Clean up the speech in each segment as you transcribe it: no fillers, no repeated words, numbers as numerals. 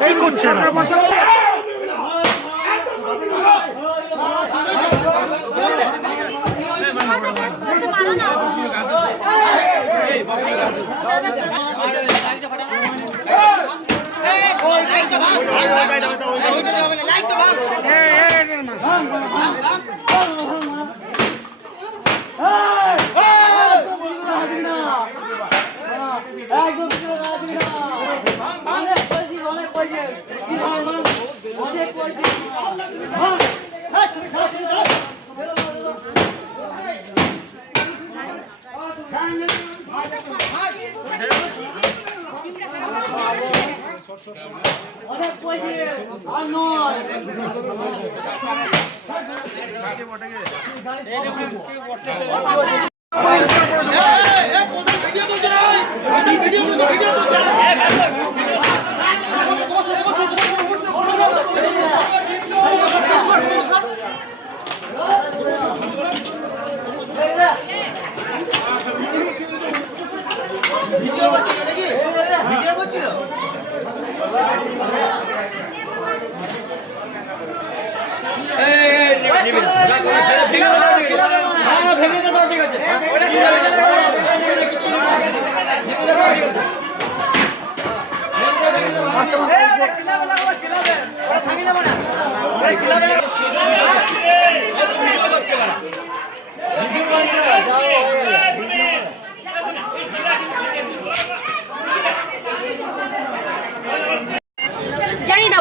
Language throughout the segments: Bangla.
কি করছেন?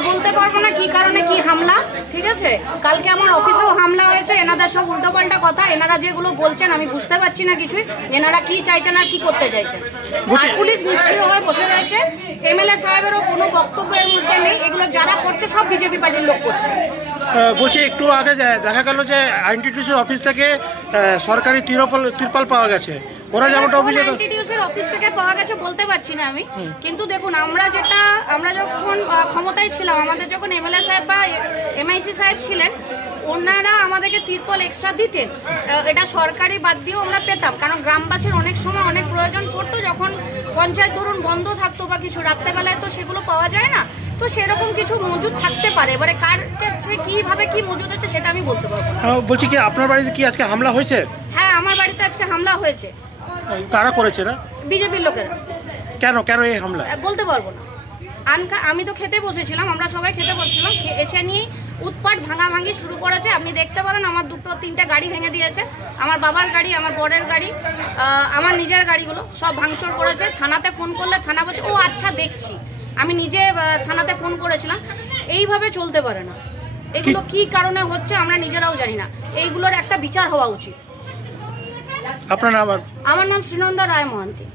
বলতে পারবো না কি কারণে কি হামলা, ঠিক আছে। কালকে আমার অফিসেও হামলা হয়েছে, এনাদের সব উল্টোপাল্টা কথা, এনারা যেগুলো বলছেন আমি বুঝতে পারছি না কিছুই, এনারা কি চাইছেন আর কি করতে চাইছেন। আর পুলিশ নিষ্ক্রিয় হয়ে বসে রয়েছে, এমএলএ সাহেবেরও কোনো বক্তব্যের মধ্যে নেই, এগুলো যারা করছে সব বিজেপি পার্টির লোক করছে। বলছি একটু আগে দেখা গেল যে আইনটিটিউসির অফিস থেকে সরকারি তিরপাল পাওয়া গেছে, ওরা যেমনটা আইনটিটিউসির অফিস থেকে পাওয়া গেছে বলতে পারছি না আমি, কিন্তু দেখুন আমরা যখন ক্ষমতায় ছিলাম, আমাদের যখন এমএলএ সাহেব বা এমআইসি সাহেব ছিলেন, ওনারা আমাদেরকে তিরপল এক্সট্রা দিতেন, এটা সরকারি বাদ দিয়েও আমরা পেতাম, কারণ গ্রামবাসীর অনেক সময় অনেক প্রয়োজন পড়তো, যখন পঞ্চায়েত ধরুন বন্ধ থাকতো বা কিছু রাত্রেবেলায় তো সেগুলো পাওয়া যায় না, তো সেরকম কিছু মজুদ থাকতে পারে, এবারে কার কাছে কিভাবে কি মজুদ আছে সেটা আমি বলতে পারবো। বলছি কি আপনার বাড়িতে কি আজকে হামলা হয়েছে? হ্যাঁ, আমার বাড়িতে আজকে হামলা হয়েছে। কারা করেছে না? বিজেপির লোকেরা। কেন এই হামলা বলতে পারবো না, আমি তো খেতে বসেছিলাম, আমরা সবাই খেতে বসেছিলাম, এসে নিয়ে উৎপাট ভাঙাভাঙি শুরু করেছে। আপনি দেখতে পারেন আমার 2-3টে গাড়ি ভেঙে দিয়েছে, আমার বাবার গাড়ি, আমার বরের গাড়ি, আমার নিজের গাড়িগুলো সব ভাঙচুর করেছে। থানাতে ফোন করলে থানা বলছে ও আচ্ছা দেখছি, আমি নিজে থানাতে ফোন করেছিলাম। এইভাবে চলতে পারে না, এগুলো কি কারণে হচ্ছে আমরা নিজেরাও জানি না, এইগুলোর একটা বিচার হওয়া উচিত। আপনার নাম? আমার নাম শ্রীনন্দা রায় মহান্তি।